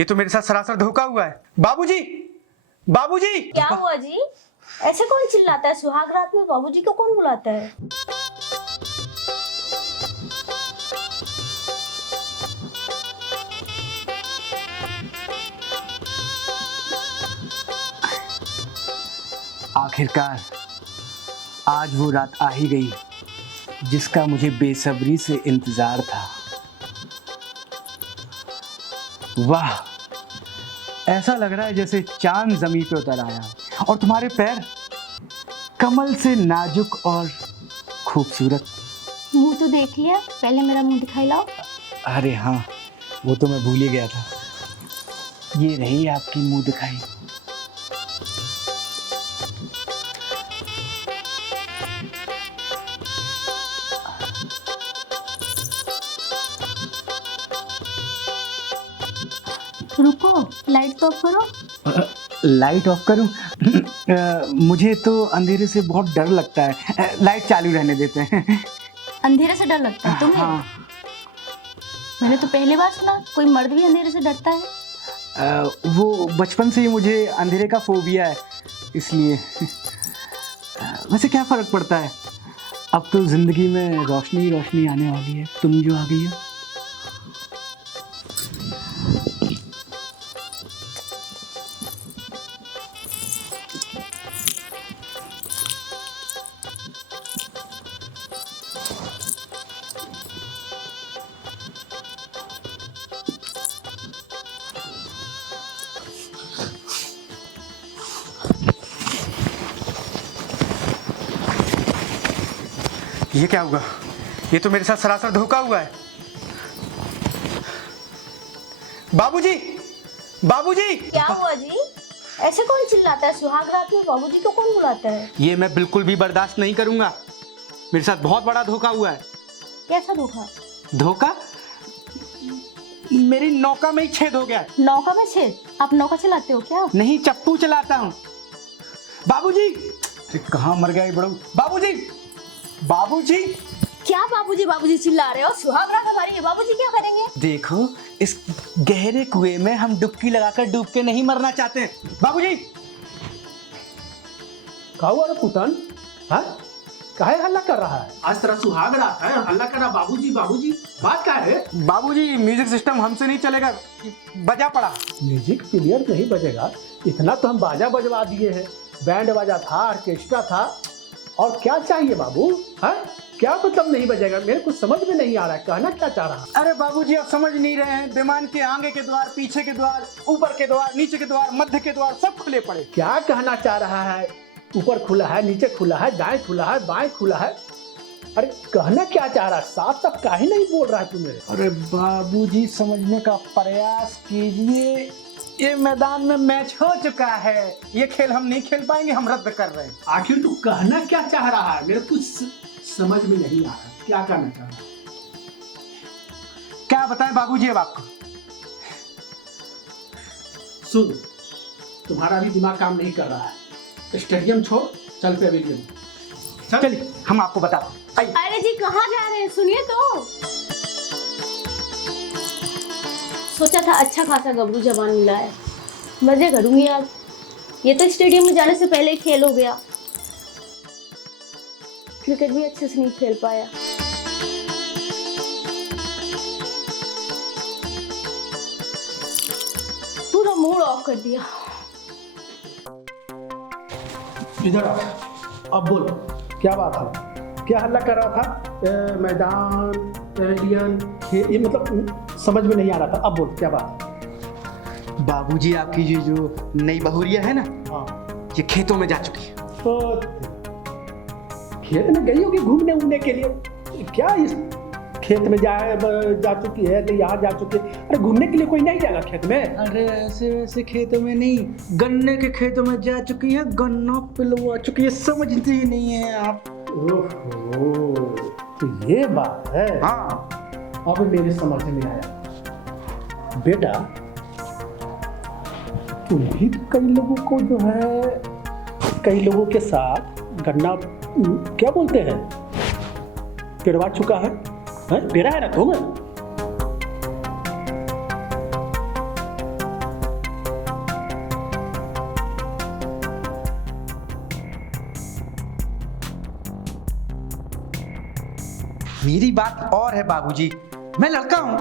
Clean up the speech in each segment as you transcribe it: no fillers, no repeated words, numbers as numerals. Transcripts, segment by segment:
ये तो मेरे साथ सरासर धोखा हुआ है। बाबूजी, बाबूजी! क्या हुआ जी? ऐसे कौन चिल्लाता है? सुहाग रात में बाबूजी को कौन बुलाता है? आखिरकार आज वो रात आ ही गई जिसका मुझे बेसब्री से इंतजार था। वाह, ऐसा लग रहा है जैसे चांद जमीन पे उतर आया और तुम्हारे पैर कमल से नाजुक और खूबसूरत। मुंह तो देख लिया, पहले मेरा मुंह दिखाई लाओ। अरे हाँ, वो तो मैं भूल ही गया था। ये रही आपकी मुंह दिखाई। रुको, लाइट तो ऑफ करो। लाइट ऑफ करूं? मुझे तो अंधेरे से बहुत डर लगता है। लाइट चालू रहने देते हैं। अंधेरे से डर लगता है तुम्हें? हाँ। मैंने तो पहली बार सुना कोई मर्द भी अंधेरे से डरता है। वो बचपन से ही मुझे अंधेरे का फोबिया है, इसलिए। वैसे क्या फर्क पड़ता है, अब तो जिंदगी में रोशनी ही रोशनी आने वाली है। तुम जो आ गई हो। ये क्या हुआ? ये तो मेरे साथ सरासर धोखा हुआ है। बाबूजी, बाबूजी! क्या हुआ जी? ऐसे कौन चिल्लाता है? सुहाग रात में बाबूजी को कौन बुलाता है? ये मैं बिल्कुल भी बर्दाश्त नहीं करूंगा। मेरे साथ बहुत बड़ा धोखा हुआ है। कैसा धोखा? धोखा? मेरी नौका में ही छेद हो गया। नौका में छेद? आप नौका चलाते हो क्या? नहीं, चप्पू चलाता हूँ। बाबूजी! कहाँ मर गया ये बड़ू? बाबूजी, बाबूजी! क्या बाबूजी बाबूजी चिल्ला रहे हो? सुहाग रात हमारी है, बाबूजी क्या करेंगे? देखो, इस गहरे कुएं में हम डुबकी लगाकर डूब के नहीं मरना चाहते। बाबूजी! क्या हुआ रे पुतन? हाँ? काहे हल्ला कर रहा है? आज तेरा सुहाग रात है और हल्ला कर रहा बाबूजी बाबूजी। बात क्या है? बाबूजी, म्यूजिक सिस्टम हमसे नहीं चलेगा, बजा पड़ा। म्यूजिक प्लेयर नहीं बजेगा? इतना तो हम बाजा बजवा दिए हैं। बैंड बाजा था, ऑर्केस्ट्रा था, और क्या चाहिए बाबू? हाँ? क्या मतलब नहीं बजेगा? मेरे को समझ में नहीं आ रहा है, कहना क्या चाह रहा है? अरे बाबूजी, आप समझ नहीं रहे हैं। विमान के आगे के द्वार, पीछे के द्वार, ऊपर के द्वार, नीचे के द्वार, मध्य के द्वार सब खुले पड़े। क्या कहना चाह रहा है? ऊपर खुला है, नीचे खुला है, दाएं खुला है, बाएं खुला है। अरे कहना क्या चाह रहा है? साफ साफ काहे नहीं बोल रहा है तू मेरे? अरे बाबूजी, समझने का प्रयास कीजिए। ये मैदान में मैच हो चुका है। ये खेल हम नहीं खेल पाएंगे, हम रद्द कर रहे हैं। आखिर तू कहना क्या चाह रहा है? मेरे कुछ समझ में नहीं आ रहा। क्या कहना चाह रहा है? क्या बताएं बाबूजी अब आपको? सुन, तुम्हारा भी दिमाग काम नहीं कर रहा है। स्टेडियम छोड़, चल पेविलियन। चलिए, हम आपको बताते हैं। अरे जी, कहाँ जा रहे हैं? सुनिए तो। सोचा था अच्छा खासा गबरू जवान मिला है, मजे करूंगी आज। ये तो स्टेडियम में जाने से पहले ही खेल हो गया। क्रिकेट भी अच्छे से नहीं खेल पाया। पूरा मूड ऑफ कर दिया। इधर आ, अब बोल, क्या बात है? क्या हल्ला कर रहा था? मैदान, पेविलियन, ये मतलब समझ में नहीं आ रहा था। अब बोल, क्या बात है? बाबूजी, आपकी ये जो नई बहुरिया है ना, हाँ, ये खेतों में जा चुकी है। तो खेत में गई होगी घूमने उमने के लिए। क्या इस खेत में जा चुकी है तो यहाँ जा चुकी है? अरे घूमने के लिए कोई नहीं जाएगा खेत में। अरे ऐसे वैसे खेतों में नहीं, गन्ने के खेतों में जा चुकी है। गन्ना पिलवा चुकी है, समझती ही नहीं है आप। ओहो, तो ये बात है। हाँ, अब मेरे समझ में आया। बेटा, तुम्ही तो कई लोगों को जो है, कई लोगों के साथ गन्ना क्या बोलते हैं, पेरवा चुका है? पेरा है ना तुम? मेरी बात और है बाबूजी, मैं लड़का हूँ।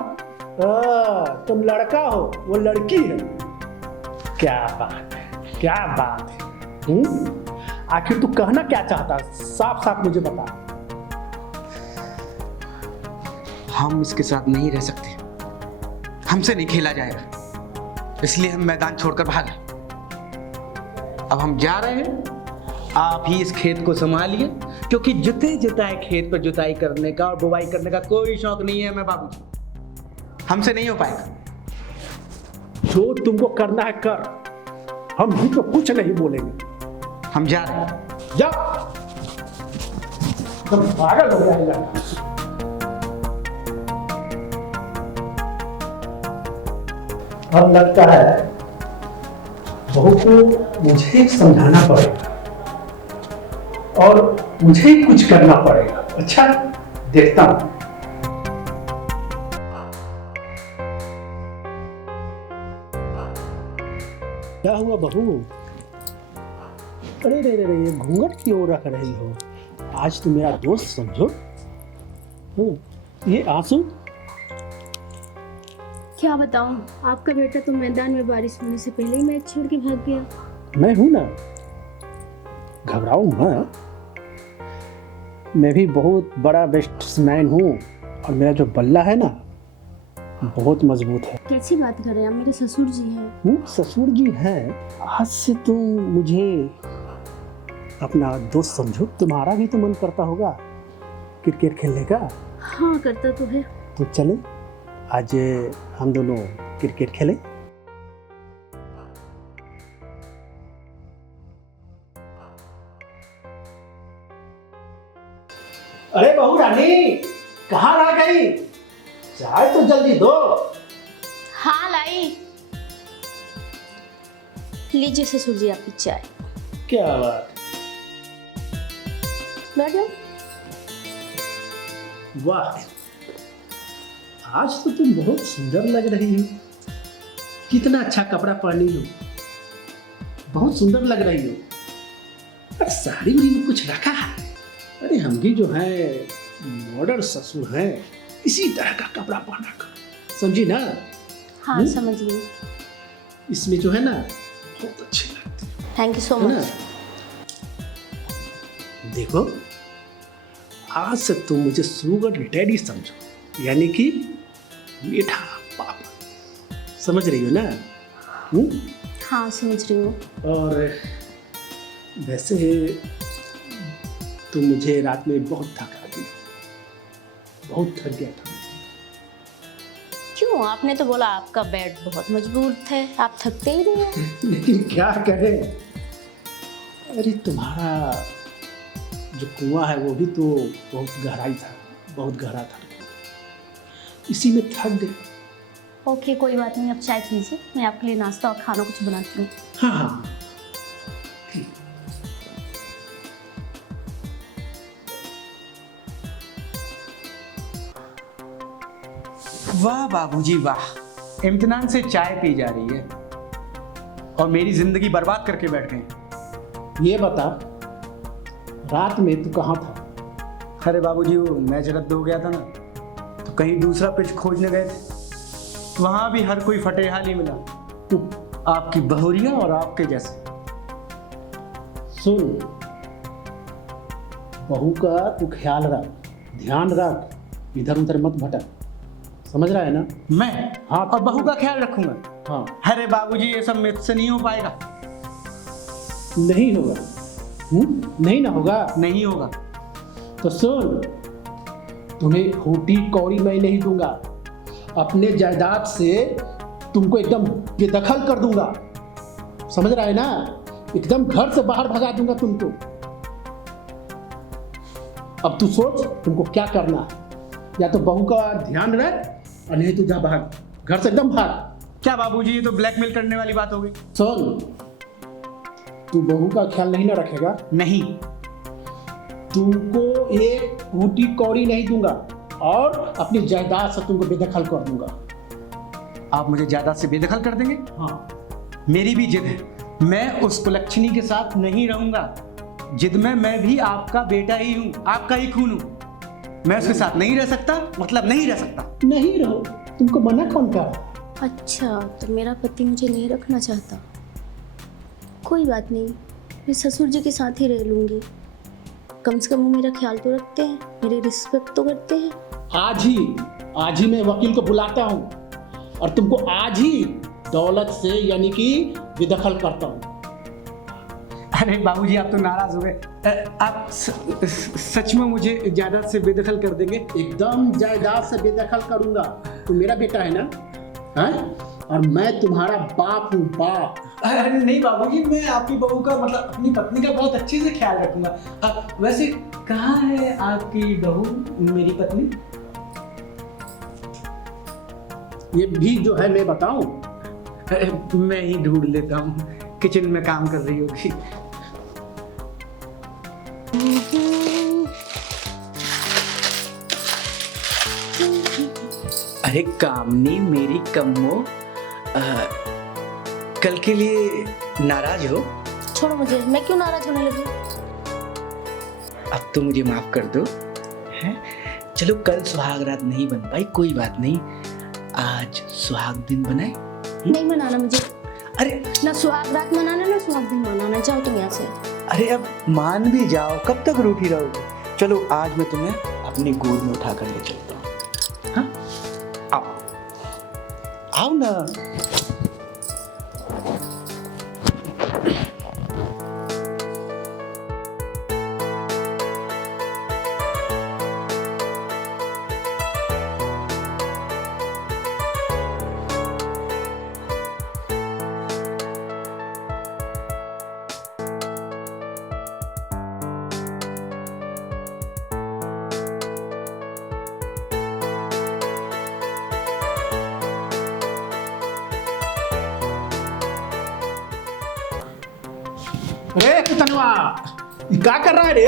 तुम लड़का हो, वो लड़की है। क्या बात है, क्या बात है। आखिर तू कहना क्या चाहता, साफ साफ मुझे बता। हम इसके साथ नहीं रह सकते, हमसे नहीं खेला जाएगा, इसलिए हम मैदान छोड़कर भागे। अब हम जा रहे हैं, आप ही इस खेत को संभालिए, क्योंकि जुते जुताए खेत पर जुताई करने का और बुवाई करने का कोई शौक नहीं है मैं बाबूजी, हमसे नहीं हो पाएगा। जो तुमको करना है कर, हम भी तो कुछ नहीं बोलेंगे। हम जा रहे हैं। जा, तुम पागल हो गया है लड़का। अब लगता है बहू को मुझे समझाना पड़ेगा और मुझे ही कुछ करना पड़ेगा। अच्छा, देखता हूं। क्या हुआ बहू? अरे रे रे रे, ये घूंघट क्यों रख रही हो? आज तुम मेरा दोस्त समझो। ये आंसू? क्या बताऊं, आपका बेटा तो मैदान में बारिश होने से पहले ही मैच छोड़ के भाग गया। मैं हूं ना, घबराओ मत। मैं भी बहुत बड़ा बैट्समैन हूँ और मेरा जो बल्ला है ना बहुत मजबूत है। कैसी बात कर रहे हैं आप, मेरे ससुर जी हैं। ससुर जी हैं। आज से तुम मुझे अपना दोस्त समझो। तुम्हारा भी तो मन करता होगा क्रिकेट खेलने का। हाँ, करता तो है। तो चले आज हम दोनों क्रिकेट खेलें। अरे बहू रानी, कहाँ रह गई? चाय तो जल्दी दो। हाँ लाई। लीजिए ससुर जी आपकी चाय। क्या बात, मैडम। वाह, आज तो तुम बहुत सुंदर लग रही हो। कितना अच्छा कपड़ा पहनी हो, बहुत सुंदर लग रही हो। अरे साड़ी में कुछ रखा है? अरे हम भी जो है मॉडर्न ससुर हैं, इसी तरह का कपड़ा पहना कर, समझी ना? हाँ समझ गई। इसमें जो है ना बहुत अच्छी लगती है। थैंक यू सो है ना? मच। देखो, आज से तुम मुझे शुगर डैडी समझो, यानी कि मीठा पापा। समझ रही हो ना? हाँ समझ रही हूँ। और वैसे तुम मुझे रात में बहुत थका दी, बहुत थक गया था। क्यों? आपने तो बोला आपका बेड बहुत मजबूत है, आप थकते ही नहीं हैं। लेकिन क्या करें, अरे तुम्हारा जो कुआं है वो भी तो बहुत गहराई था, बहुत गहरा था, इसी में थक गए। ओके कोई बात नहीं, अब चाय पीजिए, मैं आपके लिए नाश्ता और खाना कुछ बनाती हूँ। हाँ हाँ। वाह बाबूजी वाह, इम्तिनान से चाय पी जा रही है और मेरी जिंदगी बर्बाद करके बैठ गए। ये बता, रात में तू कहाँ था? अरे बाबूजी, वो मैच रद्द हो गया था ना, तो कहीं दूसरा पिच खोजने गए थे, वहां भी हर कोई फटेहाल ही मिला, आपकी बहुरिया और आपके जैसे। सुन, बहू का तू ख्याल रख, ध्यान रख, इधर उधर मत भटक, समझ रहा है ना? मैं? हाँ। और बहू का ख्याल रखूंगा? हाँ। अरे बाबूजी, ये सब मुझसे नहीं हो पाएगा। नहीं होगा? नहीं ना होगा? नहीं होगा। तो सुन, तुम्हें खोटी कौड़ी मैं नहीं दूंगा, अपने जायदाद से तुमको एकदम बेदखल कर दूंगा, समझ रहा है ना? एकदम घर से बाहर भगा दूंगा तुमको। अब तू सोच तुमको क्या करना है, या तो बहू का ध्यान रख और नहीं तो जा भाग, घर से एकदम भाग। क्या बाबूजी, ये तो ब्लैकमेल करने वाली बात हो गई। सुन, तू बहू का ख्याल नहीं ना रखेगा? नहीं। तुमको एक फूटी कौड़ी नहीं दूंगा और अपनी जायदाद से तुमको बेदखल कर दूंगा। आप मुझे जायदाद से बेदखल कर देंगे? हाँ। मेरी भी जिद है, मैं उस कुलक्षणी के साथ नहीं रहूंगा। जिद में मैं भी आपका बेटा ही हूँ, आपका ही खून हूँ। मैं उसके साथ नहीं रह सकता, मतलब नहीं रह सकता। नहीं रहो, तुमको मना कौन कर? अच्छा, तो मेरा पति मुझे नहीं रखना चाहता। कोई बात नहीं, मैं ससुर जी के साथ ही रह लूँगी। कम से कम वो मेरा ख्याल तो रखते हैं, मेरी रिस्पेक्ट तो करते हैं। आज ही मैं वकील को बुलाता हूँ और तुमको आज ही दौलत से यानी कि बेदखल करता हूँ। अरे बाबूजी, आप तो नाराज हो गए। आप सच में मुझे जायदाद से बेदखल कर देंगे? एकदम जायदाद से बेदखल करूंगा। तू मेरा बेटा है ना, हैं? और मैं तुम्हारा बाप हूँ, बाप। अरे नहीं बाबूजी, मैं आपकी बहू का मतलब अपनी पत्नी का बहुत अच्छे से ख्याल रखूंगा। वैसे कहाँ है आपकी बहू, मेरी पत्नी? ये भी जो है मैं बताऊं, मैं ही ढूंढ लेता हूँ, किचन में काम कर रही होगी। अरे कामनी मेरी कम्मो, कल के लिए नाराज हो? छोड़ो मुझे, मैं क्यों नाराज होने लगी? अब तो मुझे माफ कर दो, हैं? चलो कल सुहाग रात नहीं बन पाई, कोई बात नहीं, आज सुहाग दिन बनाए। नहीं मनाना मुझे। अरे ना सुहाग रात मनाना, ना सुहाग दिन मनाना। जाओ तुम यहाँ से। अरे अब मान भी जाओ, कब तक रूठी रहोगे? चलो आज मैं तुम्हें अपनी गोद में उठा कर ले चलता हूँ। हाँ, आओ आओ ना। अरे तनवा, क्या कर रहा है रे?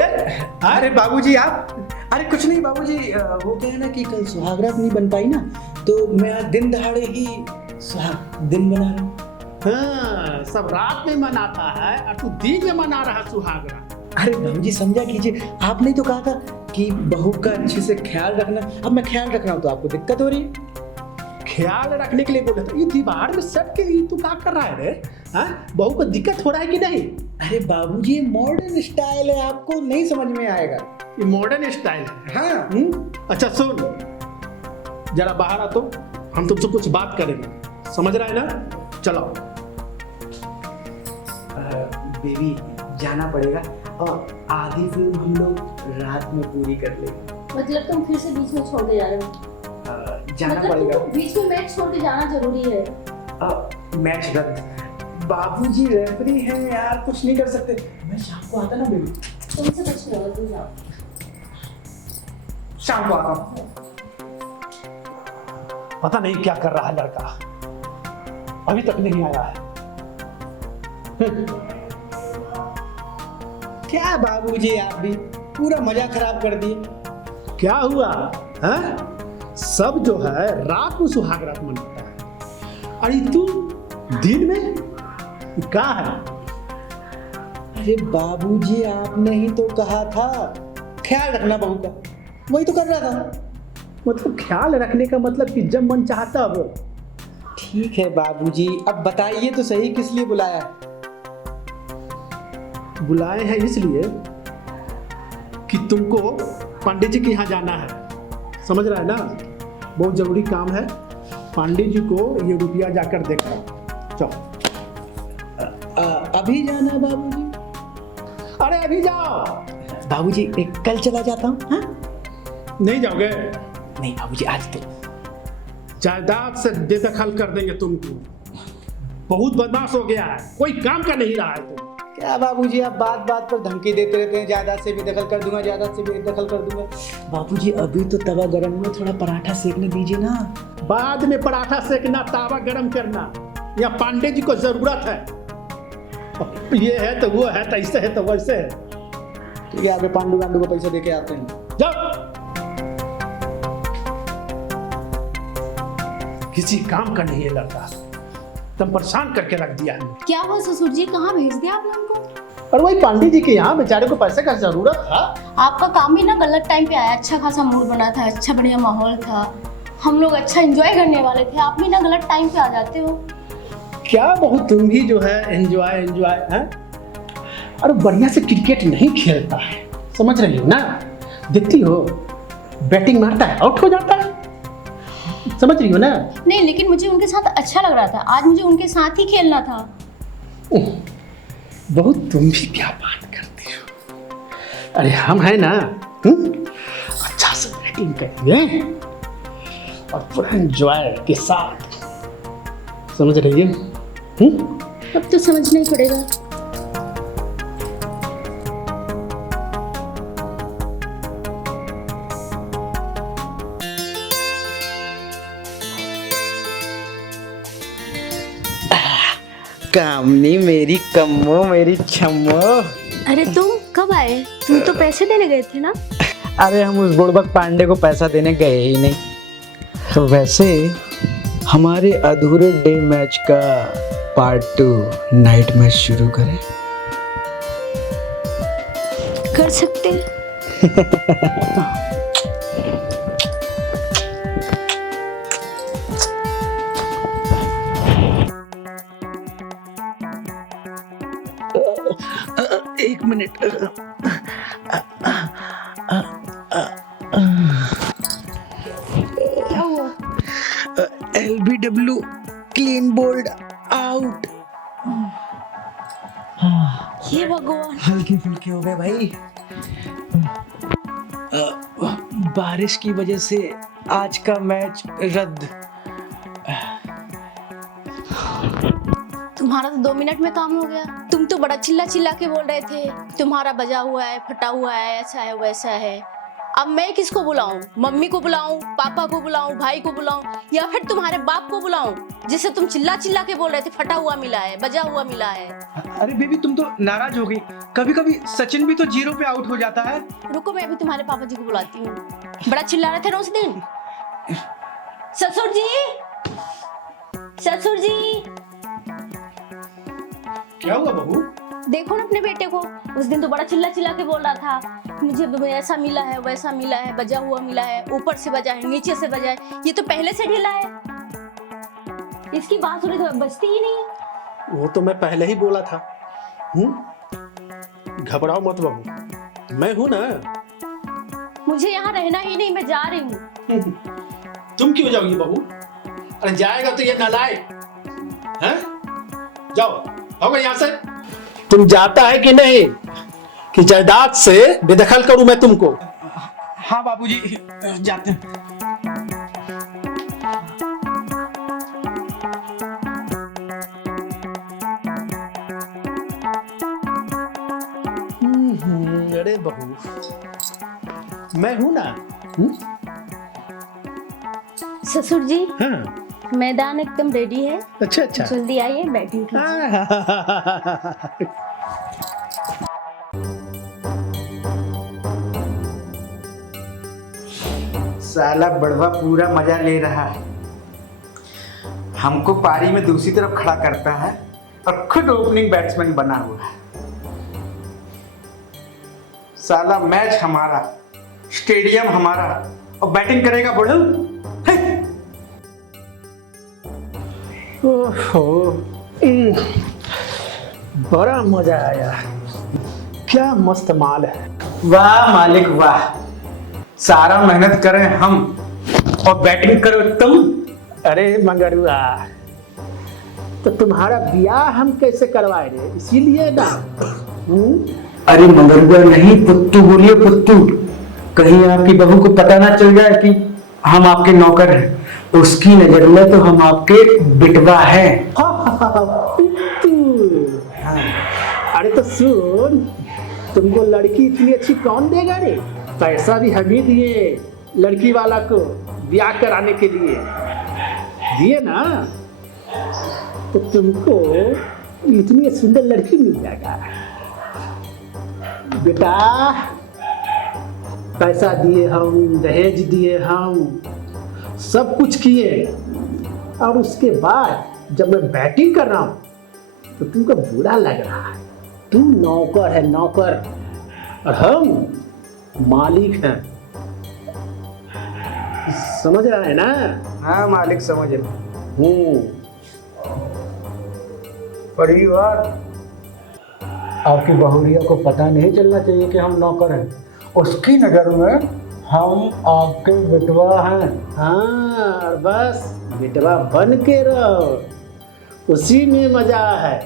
अरे बाबूजी आप, अरे कुछ नहीं बाबूजी, वो क्या है ना कि कल सुहाग रात नहीं बन पाई ना, तो मैं आज दिन दहाड़े ही सुहाग दिन बना रहा हूँ। हाँ, सब रात में मनाता है और तू दिन में मना रहा सुहाग रात। अरे बाबूजी समझा कीजिए, आपने तो कहा था कि बहू का अच्छे से ख्याल रखना। अब मैं ख्याल रख रहा हूँ तो आपको दिक्कत हो रही है? ख्याल रखने के लिए बोला था। ये दीवार में सट के ये तू क्या कर रहा है रे? हाँ, बहू को दिक्कत हो रहा है कि नहीं? अरे बाबूजी ये मॉडर्न स्टाइल है, आपको नहीं समझ में आएगा। ये मॉडर्न स्टाइल है। हाँ। अच्छा सुन, जरा बाहर आ तो हम तुमसे कुछ बात करेंगे, समझ रहा है ना? चलो। बेबी जाना पड़ेगा और आधी फिल्म हम लोग रात में पूरी कर लेंगे। मतलब तुम फिर से बीच में छोड़ के जा रहे हो? जाना मतलब पड़ेगा। तुमको बीच में मैच छोड़ के जाना जरूरी है? मैच रद्द। बाबूजी रेफरी हैं यार, कुछ नहीं कर सकते। मैं शाम को आता ना बेबी। तुमसे कुछ नहीं होगा, तुम जाओ। शाम को आता हूँ। पता नहीं क्या कर रहा है लड़का, अभी तक नहीं आया है। क्या बाबूजी आप भी पूरा मजा खराब कर दिए। क्या हुआ है? सब जो है रात को सुहाग रात मनाता है, अरे तू दिन में क्या है? अरे बाबूजी आपने ही तो कहा था ख्याल रखना बहू का, वही तो कर रहा था। मतलब ख्याल रखने का मतलब कि जब मन चाहता वो। ठीक है बाबूजी, अब बताइए तो सही किस लिए बुलाया है? बुलाए हैं इसलिए कि तुमको पंडित जी के यहाँ जाना है, समझ रहा है ना? बहुत जरूरी काम है। पंडित जी को ये रुपया जाकर देखा। चलो। अभी जाना बाबूजी? अरे अभी जाओ। बाबूजी एक कल चला जाता हूँ। हाँ? नहीं जाओगे? नहीं बाबूजी आज तो। जायदाद से बेदखल कर देंगे तुमको। बहुत बदमाश हो गया है, कोई काम का नहीं रहा है तुम। क्या बाबूजी आप बात बात पर धमकी देते रहते हैं, जायदाद से भी दखल कर दूंगा, जायदाद से भी दखल कर दूंगा। बाबूजी अभी तो तवा गरम में, थोड़ा पराठा सेकने दीजिए ना। बाद में पराठा सेकना, तावा गरम करना, या पांडे जी को जरूरत है। ये है तो वो है, तो ऐसे है तो वैसे है। ठीक है, आप पांडू गांडू को पैसा देके आते हैं। जाओ। किसी काम का नहीं है लड़का, तुम परेशान करके रख दिया है। क्या हुआ ससुर जी, कहाँ भेज दिया आपने उनको? और वही पांडे जी के यहाँ बेचारे को पैसे का जरूरत था। आपका काम ही ना गलत टाइम पे आया। अच्छा खासा मूड बना था, अच्छा बढ़िया माहौल था, हम लोग अच्छा एंजॉय करने वाले थे, आप भी ना गलत टाइम पे आ जाते हो। क्या बहू तुम भी जो है एंजॉय एंजॉय है। अरे बढ़िया से क्रिकेट नहीं खेलता है, समझ रही हो ना? देखती हो बैटिंग मारता है आउट हो जाता है, समझ रही हो ना? नहीं, लेकिन मुझे उनके साथ अच्छा लग रहा था, आज मुझे उनके साथ ही खेलना था। बहुत तुम भी क्या बात करती हो। अरे हम है ना, अच्छा से बैटिंग करेंगे और पूरा एंजॉय के साथ, समझ रही है? अब तो समझना ही पड़ेगा। कामनी मेरी कम्मो मेरी छम्मो। अरे तुम कब आए? तुम तो पैसे देने गए थे ना? अरे हम उस बुड़बक पांडे को पैसा देने गए ही नहीं। तो वैसे हमारे अधूरे डे मैच का पार्ट 2 नाइट मैच शुरू करें? कर सकते हैं। एक मिनट। क्या हुआ? LBW clean bowled out. ये भगवान। हल्के फुल्के हो गए भाई। बारिश की वजह से आज का मैच रद्द। तुम्हारा तो 2 मिनट में काम हो गया। तुम तो बड़ा चिल्ला चिल्ला के बोल रहे थे, तुम्हारा बजा हुआ है, फटा हुआ है, ऐसा है वैसा है। अब मैं किसको बुलाऊं? मम्मी को बुलाऊं, पापा को बुलाऊं, भाई को बुलाऊं, या फिर तुम्हारे बाप को बुलाऊं जिसे तुम चिल्ला चिल्ला के बोल रहे थे फटा हुआ मिला है, बजा हुआ मिला है। अरे बेबी तुम तो नाराज हो गई। कभी कभी सचिन भी तो 0 पे आउट हो जाता है। रुको, मैं अभी तुम्हारे पापा जी को बुलाती हूँ। बड़ा चिल्ला रहे थे ना उस दिन। ससुर जी, ससुर जी। क्या हुआ बहू? देखो ना अपने बेटे को, उस दिन तो बड़ा चिल्ला चिल्ला के बोल रहा था, मुझे ऐसा मिला है, वैसा मिला है, बजा हुआ मिला है, ऊपर से बजा है, नीचे से बजा है। ये तो पहले से ढीला है, इसकी बात सुनी तो बजती ही नहीं है। वो तो मैं पहले ही बोला था। घबराओ मत बहू, मैं हूं ना। मुझे यहाँ रहना ही नहीं, मैं जा रही हूँ। तुम क्यों जाओगी बहू? अरे जाएगा तो ये नालायक हैं? जाओ होगा यहाँ से। तुम जाता है कि नहीं कि जायदाद से बेदखल करूं मैं तुमको? हाँ बाबूजी जाते हैं। अरे बहू मैं हूं ना। ससुर जी, हाँ। मैदान एकदम रेडी है, अच्छा अच्छा। जल्दी आइए, बैटिंग कीजिए। साला बड़वा पूरा मजा ले रहा है, हमको पारी में दूसरी तरफ खड़ा करता है और खुद ओपनिंग बैट्समैन बना हुआ है। साला मैच हमारा, स्टेडियम हमारा, और बैटिंग करेगा बड़ू। ओहो, बड़ा मजा आया, क्या मस्त माल है। वाह मालिक वाह, सारा मेहनत करें हम और बैटिंग करो तुम। अरे मंगरुआ, तो तुम्हारा ब्याह हम कैसे करवाए रे, इसीलिए ना। अरे मंगरुआ नहीं, पुत्तू बोलिए पुत्तू, कहीं आपकी बहू को पता ना चल जाए कि हम आपके नौकर हैं। उसकी नजर में तो हम आपके बिटवा हैं। अरे तो सुन, तुमको लड़की इतनी अच्छी कौन देगा रे? पैसा भी हम ही दिए लड़की वाला को ब्याह कराने के लिए, दिए ना, तो तुमको इतनी सुंदर लड़की मिल जाएगा। बेटा पैसा दिए हम, दहेज दिए हम, सब कुछ किए, और उसके बाद जब मैं बैटिंग कर रहा हूं तो तुमको बुरा लग रहा है। तू नौकर है, नौकर, और हम मालिक हैं। समझ रहा है ना? हाँ मालिक समझ रहे। पर ये बात आपकी बहुरिया को पता नहीं चलना चाहिए कि हम नौकर हैं। उसकी नज़र में हम आपके बेटवा हैं। हाँ, बस बेटवा बन के रहो, उसी में मजा है।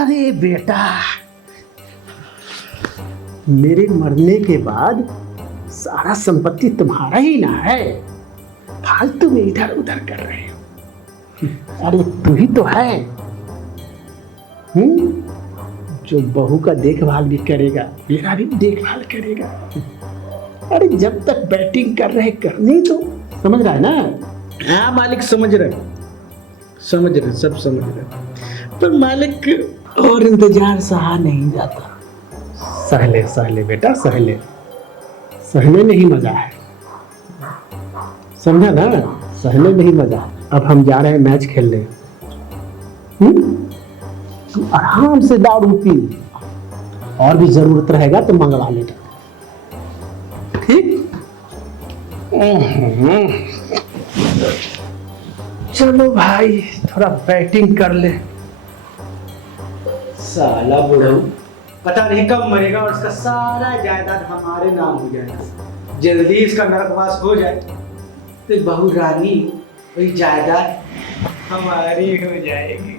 अरे बेटा, मेरे मरने के बाद सारा संपत्ति तुम्हारा ही ना है, फालतू में इधर उधर कर रहे हो। अरे तू ही तो है जो बहू का देखभाल भी करेगा, मेरा भी देखभाल करेगा। अरे जब तक बैटिंग कर रहे करनी तो, समझ रहा है ना? हाँ मालिक समझ रहे, सब समझ रहे, पर मालिक और इंतजार सहा नहीं जाता। सहले बेटा, सहने में ही मजा है, समझा ना? सहने में ही मजा है। अब हम जा रहे हैं मैच खेलने। तू आराम से दारू पी, और भी जरूरत रहेगा तो मंगवा लेना, ठीक? चलो भाई, थोड़ा बैटिंग कर ले। साला बुढ़ऊ पता नहीं कब मरेगा और इसका सारा जायदाद हमारे नाम हो जाएगा। जल्दी इसका नरकवास हो जाए तो बहू रानी वही जायदाद हमारी हो जाएगी।